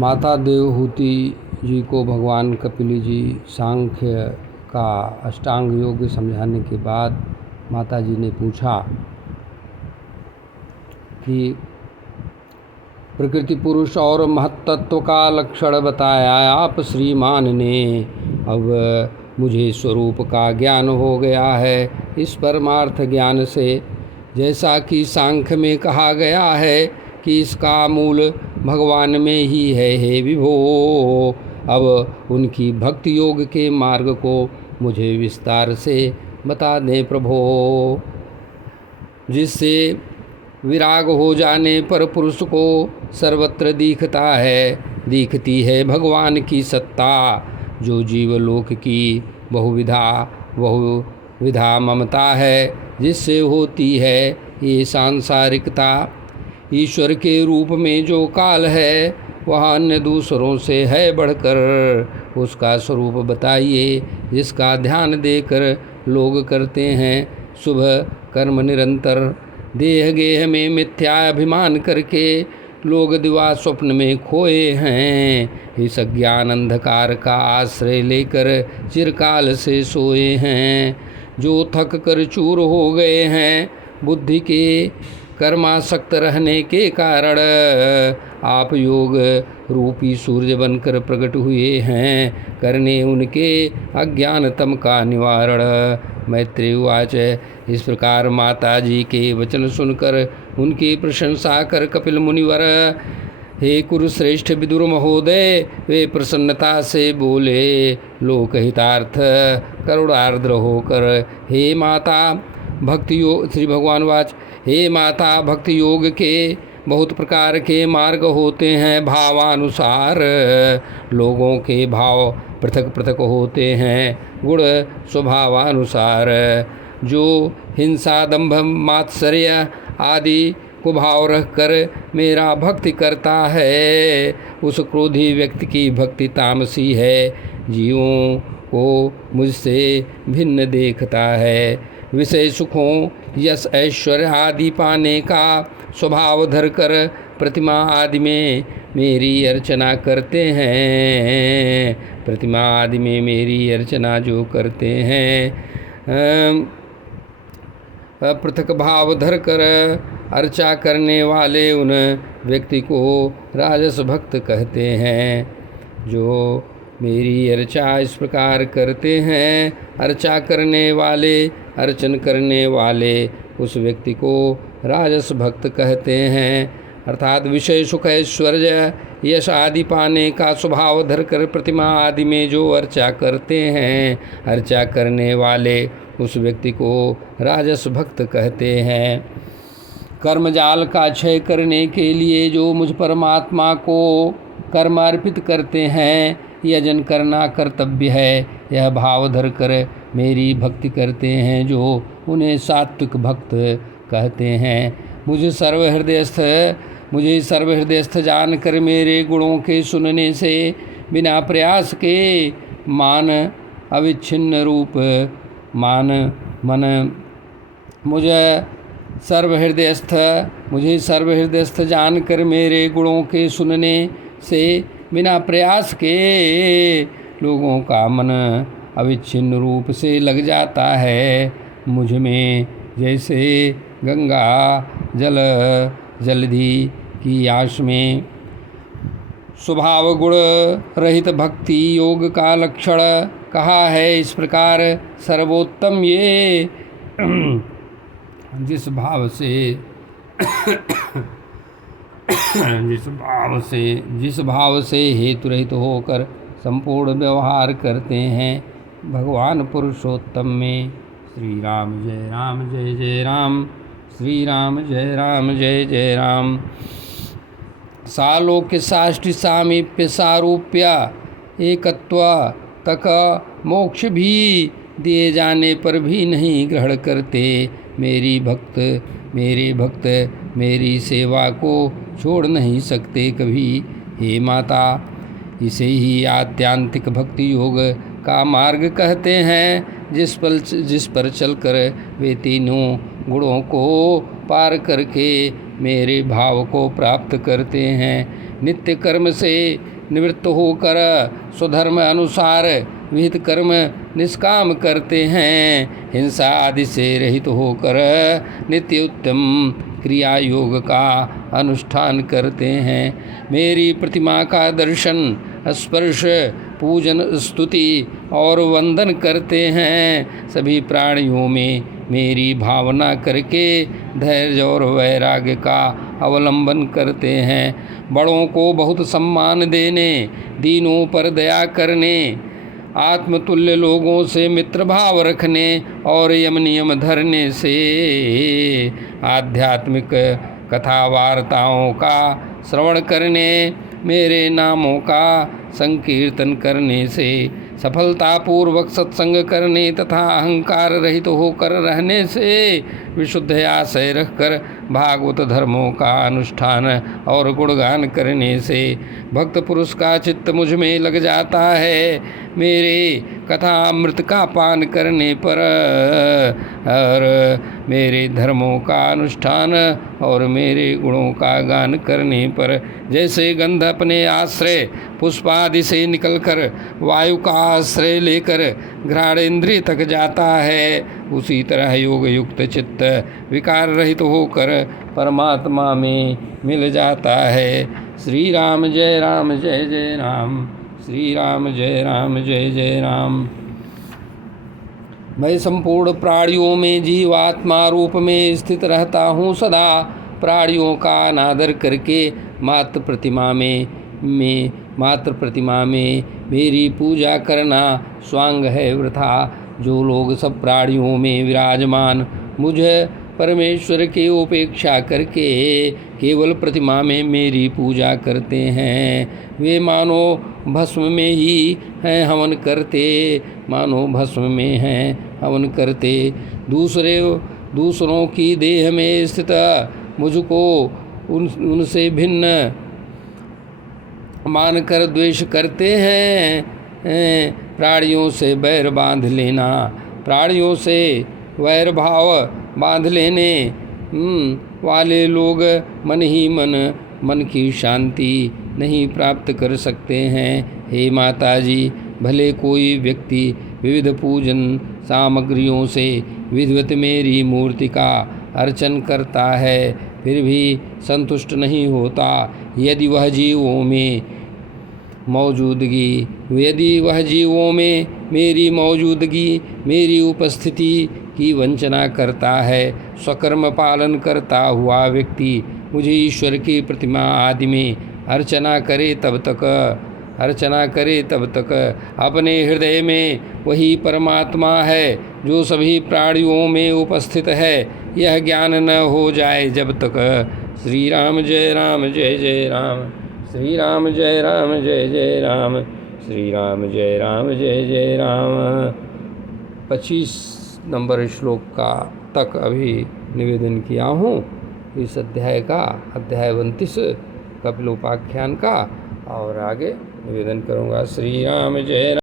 माता देवहूति जी को भगवान कपिल जी सांख्य का अष्टांग योग समझाने के बाद माता जी ने पूछा कि प्रकृति पुरुष और महत्त्व का लक्षण बताया आप श्रीमान ने। अब मुझे स्वरूप का ज्ञान हो गया है इस परमार्थ ज्ञान से, जैसा कि सांख्य में कहा गया है कि इसका मूल भगवान में ही है। हे विभो, अब उनकी भक्ति योग के मार्ग को मुझे विस्तार से बता दें प्रभो, जिससे विराग हो जाने पर पुरुष को सर्वत्र दिखती है भगवान की सत्ता, जो जीवलोक की बहुविधा ममता है जिससे होती है ये सांसारिकता। ईश्वर के रूप में जो काल है वह अन्य दूसरों से है बढ़कर, उसका स्वरूप बताइए जिसका ध्यान देकर लोग करते हैं शुभ कर्म निरंतर। देह गेह में मिथ्या अभिमान करके लोग दिवा स्वप्न में खोए हैं, इस अज्ञान अंधकार का आश्रय लेकर चिरकाल से सोए हैं। जो थक कर चूर हो गए हैं बुद्धि के कर्मासक्त रहने के कारण, आप योग रूपी सूर्य बनकर प्रकट हुए हैं करने उनके अज्ञानतम का निवारण। मैत्रेय उवाच। इस प्रकार माता जी के वचन सुनकर उनकी प्रशंसा कर कपिल मुनिवर, हे कुरुश्रेष्ठ विदुर महोदय, वे प्रसन्नता से बोले लोकहितार्थ करुणार्द्र होकर, हे माता भक्ति योग। श्री भगवान वाच। हे माता, भक्ति योग के बहुत प्रकार के मार्ग होते हैं, भावानुसार लोगों के भाव पृथक पृथक होते हैं, गुण स्वभावानुसार। जो हिंसा दंभ मात्सर्य आदि को भाव रख कर मेरा भक्ति करता है, उस क्रोधी व्यक्ति की भक्ति तामसी है, जीवों को मुझसे भिन्न देखता है। विषय सुखों यश ऐश्वर्य आदि पाने का स्वभाव धरकर प्रतिमा आदि में मेरी अर्चना करते हैं, प्रतिमा आदि में मेरी अर्चना जो करते हैं, पृथक भाव धरकर अर्चा करने वाले उन व्यक्ति को राजस भक्त कहते हैं। जो मेरी अर्चा इस प्रकार करते हैं, अर्चा करने वाले अर्चन करने वाले उस व्यक्ति को राजस भक्त कहते हैं। अर्थात विषय सुख ऐश्वर्य यश आदि पाने का स्वभाव धरकर प्रतिमा आदि में जो अर्चा करते हैं, अर्चा करने वाले उस व्यक्ति को राजस भक्त कहते हैं। कर्मजाल का क्षय करने के लिए जो मुझ परमात्मा को कर्म अर्पित करते हैं, यजन करना कर्तव्य है, यह भाव धरकर मेरी भक्ति करते हैं, जो उन्हें सात्विक भक्त कहते हैं। मुझे सर्वहृदयस्थ जानकर मेरे गुणों के सुनने से बिना प्रयास के मान अविच्छिन्न रूप मान मन मुझे सर्वहृदयस्थ जानकर मेरे गुणों के सुनने से बिना प्रयास के लोगों का मन अविच्छिन्न रूप से लग जाता है। मुझ में जैसे गंगा जलधि की आश में स्वभाव गुण रहित भक्ति योग का लक्षण कहा है, इस प्रकार सर्वोत्तम ये जिस भाव से हेतु रहित होकर संपूर्ण व्यवहार करते हैं, भगवान पुरुषोत्तम में। श्री राम जय राम जय जय राम, श्री राम जय राम जय जय राम। सालोक्य साष्टि सामीप्य सारूप्य एकत्व तक मोक्ष भी दिए जाने पर भी नहीं ग्रहण करते। मेरे भक्त मेरी सेवा को छोड़ नहीं सकते कभी। हे माता, इसे ही आत्यांतिक भक्ति योग का मार्ग कहते हैं, जिस पर चलकर वे तीनों गुणों को पार करके मेरे भाव को प्राप्त करते हैं। नित्य कर्म से निवृत्त होकर स्वधर्म अनुसार विहित कर्म निष्काम करते हैं। हिंसा आदि से रहित होकर नित्य उत्तम क्रिया योग का अनुष्ठान करते हैं। मेरी प्रतिमा का दर्शन स्पर्श पूजन स्तुति और वंदन करते हैं। सभी प्राणियों में मेरी भावना करके धैर्य और वैराग्य का अवलंबन करते हैं। बड़ों को बहुत सम्मान देने, दीनों पर दया करने, आत्मतुल्य लोगों से मित्र भाव रखने और यम नियम धरने से, आध्यात्मिक कथा वार्ताओं का श्रवण करने, मेरे नामों का संकीर्तन करने से, सफलतापूर्वक सत्संग करने तथा अहंकार रहित होकर रहने से, विशुद्ध आशय रखकर भागवत धर्मों का अनुष्ठान और गुणगान करने से भक्त पुरुष का चित्त मुझ में लग जाता है। मेरे कथा अमृत का पान करने पर और मेरे धर्मों का अनुष्ठान और मेरे गुणों का गान करने पर जैसे गंध अपने आश्रय पुष्प आदि से निकलकर वायु का आश्रय लेकर घ्राणेन्द्रिय तक जाता है, उसी तरह योग युक्त चित्त विकार रहित होकर परमात्मा में मिल जाता है। श्री राम जय जय राम, श्री राम जय जय राम। मैं संपूर्ण प्राणियों में जीवात्मा रूप में स्थित रहता हूँ सदा। प्राणियों का अनादर करके मात्र प्रतिमा में मेरी पूजा करना स्वांग है वृथा। जो लोग सब प्राणियों में विराजमान मुझे परमेश्वर की उपेक्षा करके केवल प्रतिमा में मेरी पूजा करते हैं, वे मानो भस्म में ही हैं हवन करते, मानो भस्म में हैं हवन करते। दूसरों की देह में स्थित मुझको उनसे भिन्न मानकर द्वेष करते हैं। प्राणियों से वैर बांध लेना, प्राणियों से वैर भाव बांध लेने वाले लोग मन ही मन की शांति नहीं प्राप्त कर सकते हैं। हे माता जी, भले कोई व्यक्ति विविध पूजन सामग्रियों से विधिवत मेरी मूर्ति का अर्चन करता है, फिर भी संतुष्ट नहीं होता। यदि वह जीवों में मेरी मौजूदगी मेरी उपस्थिति की वंचना करता है, स्वकर्म पालन करता हुआ व्यक्ति मुझे ईश्वर की प्रतिमा आदि में अर्चना करे तब तक अपने हृदय में वही परमात्मा है जो सभी प्राणियों में उपस्थित है, यह ज्ञान न हो जाए जब तक। श्री राम जय जय राम, श्री राम जय जय राम, श्री राम जय जय राम। 25 नंबर श्लोक का तक अभी निवेदन किया हूँ इस अध्याय का, अध्याय 29 कपिलोपाख्यान का, और आगे निवेदन करूँगा। श्री राम जय राम।